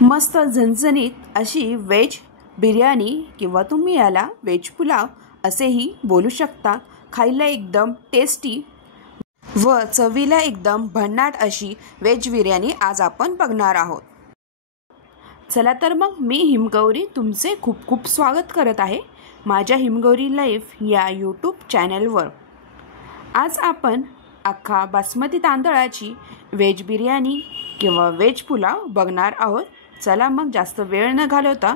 मस्त झणझणीत अशी वेज बिर्याणी किंवा तुम्ही याला वेज पुलाव असेही बोलू शकता। खायला एकदम टेस्टी व चवीला एकदम भन्नाट अशी वेज बिर्याणी आज आपण बघणार आहोत। चला तर मग मी हिमगौरी तुमचे खूप खूप स्वागत करत आहे माझ्या हिमगौरी लाईफ या यूट्यूब चॅनलवर। आज आपण अख्खा बासमती तांदळाची वेज बिर्याणी किंवा वेज पुलाव बघणार आहोत। चला मग जास्त वेळ न घालवता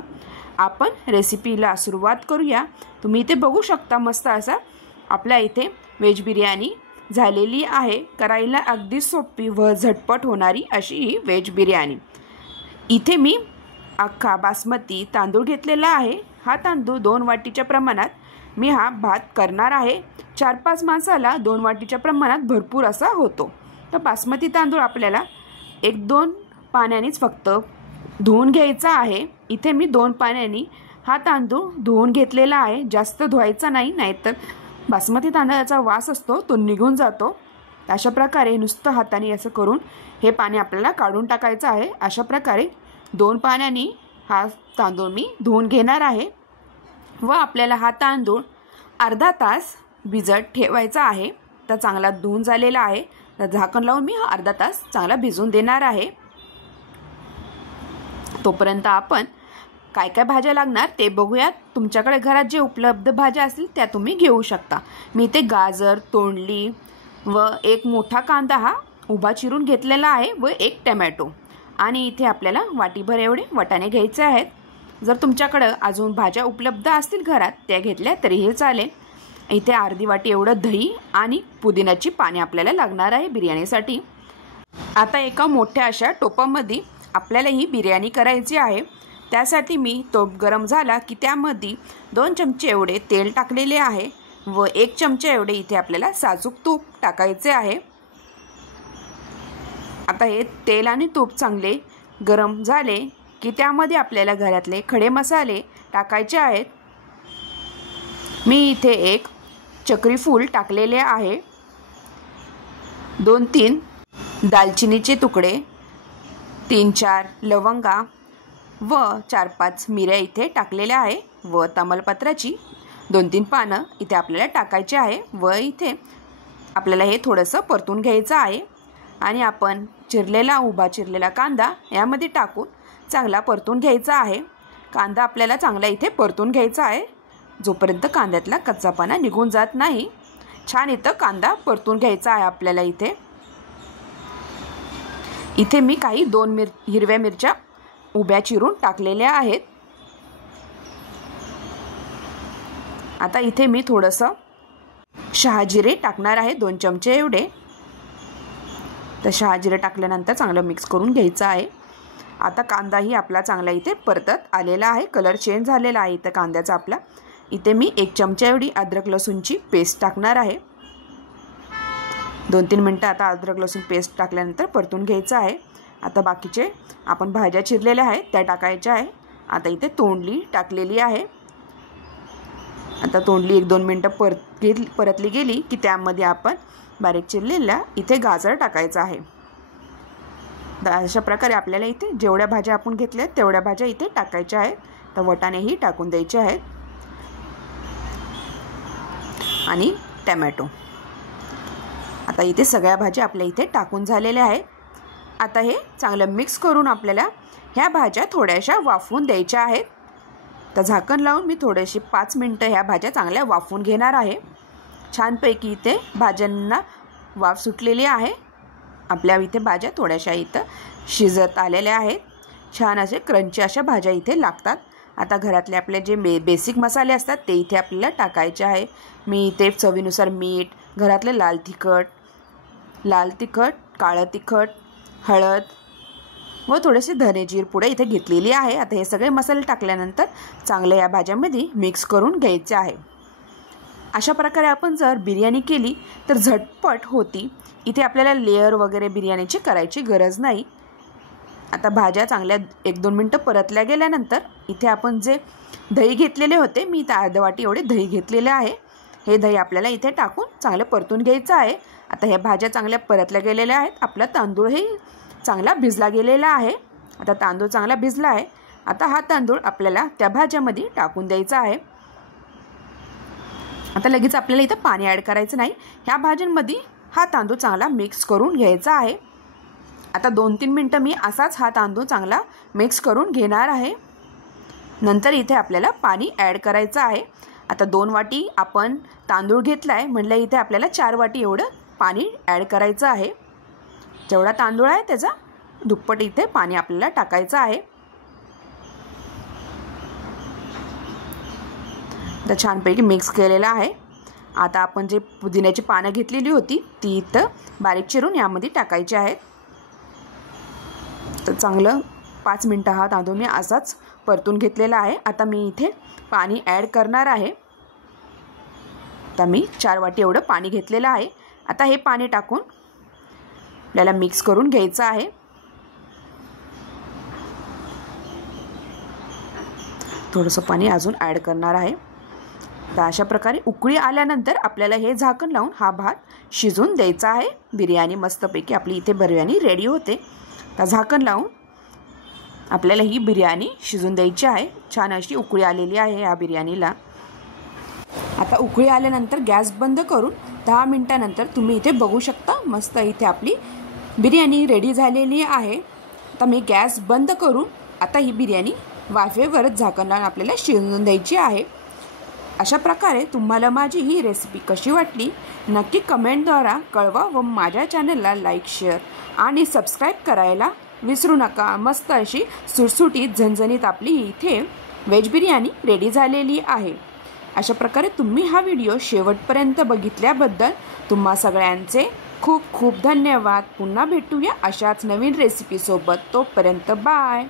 आपण रेसिपीला सुरुवात करूया। तुम्ही इथे बघू शकता मस्त असा आपल्या इथे वेज बिर्याणी झालेली आहे। करायला अगदी सोपी व झटपट होणारी अशी ही वेज बिर्याणी। इथे मी अख्खा बासमती तांदूळ घेतलेला आहे। हा तांदूळ 2 वाटीच्या प्रमाणात मी हा भात करणार आहे। 4-5 माणसाला 2 वाटीच्या प्रमाणात भरपूर असा होतो। तर बासमती तांदूळ आपल्याला 1-2 पाण्यानेच फक्त धुवून घ्यायचा आहे। इथे मी 2 पाण्याने हा तांदूळ धुवून घेतलेला आहे। जास्त धुवायचा नाही, नाहीतर बासमती तांदळाचा वास असतो तो निघून जातो। अशा प्रकारे नुसतं हाताने असं करून हे पाणी आपल्याला काढून टाकायचं आहे। अशा प्रकारे 2 पाण्याने हा तांदूळ मी धुवून घेणार आहे व आपल्याला हा तांदूळ अर्धा तास भिजत ठेवायचा आहे। तर चांगला धुवून झालेला आहे। तर झाकण लावून मी अर्धा तास चांगला भिजून देणार आहे। तोपर्यंत आपण काय काय भाज्या लागणार ते बघूयात। तुमच्याकडे घरात जे उपलब्ध भाज्या असतील त्या तुम्ही घेऊ शकता। मी इथे गाजर, तोंडली व एक मोठा कांदा हा उभा चिरून घेतलेला आहे व एक टोमॅटो आणि इथे आपल्याला वाटीभर एवढे वाटाणे घ्यायचे आहेत। जर तुमच्याकडे अजून भाज्या उपलब्ध असतील घरात त्या घेतल्या तरीही चालेल। इथे अर्धी वाटी एवढं दही आणि पुदिन्याची पाने आपल्याला लागणार आहे बिर्याणीसाठी। आता एका मोठ्या अशा टोपामध्ये आपल्याला ही बिर्याणी करायची आहे। त्यासाठी मी टोप गरम झाला की त्यामध्ये 2 चमचे एवढे तेल टाकलेले आहे व 1 चमचा एवढे इथे आपल्याला साजूक तूप टाकायचे आहे। आता हे तेल आणि तूप चांगले गरम झाले की त्यामध्ये आपल्याला घरातले खडे मसाले टाकायचे आहेत। मी इथे एक चक्री फूल टाकलेले आहे, 2-3 दालचिनीचे तुकडे, 3-4 लवंगा व 4-5 मिऱ्या इथे टाकलेल्या आहे व तमालपत्राची 2-3 पानं इथे आपल्याला टाकायचे आहे व इथे आपल्याला हे थोडंसं परतून घ्यायचं आहे आणि आपण उभा चिरलेला कांदा यामध्ये टाकून चांगला परतून घ्यायचा आहे। कांदा आपल्याला चांगला इथे परतून घ्यायचा आहे जोपर्यंत कांद्यातला कच्चापणा निघून जात नाही। छान इथं कांदा परतून घ्यायचा आहे आपल्याला। इथे मी काही 2 हिरव्या मिरच्या उभ्या चिरून टाकलेल्या आहेत। आता इथे मी थोडंसं शहाजिरे टाकणार आहे, 2 चमचे एवढे। तर शहाजिरे टाकल्यानंतर चांगलं मिक्स करून घ्यायचं आहे। आता कांदाही आपला चांगला इथे परतत आलेला आहे, कलर चेंज झालेला आहे इथं कांद्याचा आपला। इथे मी 1 चमचा एवढी अद्रक लसूणची पेस्ट टाकणार आहे। 2-3 मिनटं आता अद्रक लसूण पेस्ट टाकल्यानंतर परतून घ्यायचं आहे। आता बाकीचे आपण भाज्या चिरलेल्या आहेत त्या टाकायच्या आहे। आता इथे तोंडली टाकलेली आहे। आता तोंडली 1-2 मिनटं परतली गेली की त्यामध्ये आपण बारीक चिरलेल्या इथे गाजर टाकायचं आहे। अशा प्रकारे आपल्याला इथे जेवढ्या भाज्या आपण घेतल्या तेवढ्या भाज्या इथे टाकायच्या आहेत। तर वाटाणेही टाकून द्यायचे आहेत आणि टोमॅटो। आता इथे सगळ्या भाज्या आपल्या इथे टाकून झालेल्या आहेत। आता हे चांगलं मिक्स करून आपल्याला ह्या भाज्या थोड्याशा वाफवून द्यायच्या आहेत। तर झाकण लावून मी थोडेसे 5 मिनटं ह्या भाज्या चांगल्या वाफवून घेणार आहे। छानपैकी इथे भाज्यांना वाफ सुटलेली आहे। आपल्या इथे भाज्या थोड्याशा इथं शिजत आलेल्या आहेत। छान असे क्रंची अशा भाज्या इथे लागतात। आता घरातले आपले जे बेसिक मसाले असतात ते इथे आपल्याला टाकायचे आहे। मी इथे चवीनुसार मीठ, घरातले लाल तिखट, काळं तिखट, हळद व थोडेसे धने जीर पुडे इथे घेतलेली आहे। आता हे सगळे मसाले टाकल्यानंतर चांगले या भाज्यांमध्ये मिक्स करून घ्यायचे आहे। अशा प्रकारे आपण जर बिर्याणी केली तर झटपट होती। इथे आपल्याला लेअर वगैरे बिर्याणीची करायची गरज नाही। आता भाज्या चांगल्या 1-2 मिनटं परतल्या गेल्यानंतर इथे आपण जे दही घेतलेले होते, मी इथे अर्धी वाटी एवढे दही घेतलेले आहे। हे दही आपल्याला इथे टाकून चांगलं परतून घ्यायचं आहे। आता ह्या भाज्या चांगल्या परतल्या गेलेल्या आहेत। आपला तांदूळ हे चांगला भिजला गेलेला आहे। आता तांदूळ चांगला भिजला आहे. आता हा तांदूळ आपल्याला त्या भाज्यामध्ये टाकून द्यायचा आहे. आता लगेच आपल्याला इथं पाणी ॲड करायचं नाही. ह्या भाज्यांमध्ये हा तांदूळ चांगला मिक्स करून घ्यायचा आहे. आता 2-3 मिनटं मी असाच हा तांदूळ चांगला मिक्स करून घेणार आहे. नंतर इथे आपल्याला पाणी ॲड करायचं आहे. आता 2 वाटी आपण तांदूळ घेतला आहे म्हणलं इथे आपल्याला 4 वाटी एवढं पाणी ॲड करायचं आहे. जेवढा तांदूळ आहे त्याचा दुप्पट इथे पाणी आपल्याला टाकायचं आहे. तर छानपैकी मिक्स केलेलं आहे. आता आपण जे पुदिन्याची पानं घेतलेली होती ती इथं बारीक चिरून यामध्ये टाकायची आहेत. तर चांगलं 5 मिनटं हा तांदूळ मी असाच परतून घेतलेला आहे. आता मी इथे पाणी ॲड करणार आहे. आता मी 4 वाटी एवढं पाणी घेतलेलं आहे. आता हे पाणी टाकून आपल्याला मिक्स करून घ्यायचं आहे. थोडंसं पाणी अजून ॲड करणार आहे. तर अशा प्रकारे उकळी आल्यानंतर आपल्याला हे झाकण लावून हा भात शिजून द्यायचा आहे. बिर्याणी मस्तपैकी आपली इथे बिर्याणी रेडी होते. तर झाकण लावून आपल्याला ही बिर्याणी शिजून द्यायची आहे. छान अशी उकळी आलेली आहे या बिर्याणीला. आता उकळी आल्यानंतर गॅस बंद करून 10 मिनटानंतर तुम्ही इथे बघू शकता मस्त इथे आपली बिर्याणी रेडी झालेली आहे. आता मी गॅस बंद करून आता ही बिर्याणी वाफेवरच झाकण लावून आपल्याला शिजवून द्यायची आहे. अशा प्रकारे तुम्हाला माझी ही रेसिपी कशी वाटली नक्की कमेंटद्वारा कळवा व माझ्या चॅनलला लाईक, शेअर आणि सबस्क्राईब करायला विसरू नका. मस्त अशी सुटसुटीत झणझणीत आपली इथे व्हेज बिर्याणी रेडी झालेली आहे. अशा प्रकारे तुम्ही हा व्हिडिओ शेवटपर्यंत बघितल्याबद्दल तुम्हा सगळ्यांचे खूप खूप धन्यवाद. पुन्हा भेटूया अशाच नवीन रेसिपीसोबत. तोपर्यंत बाय.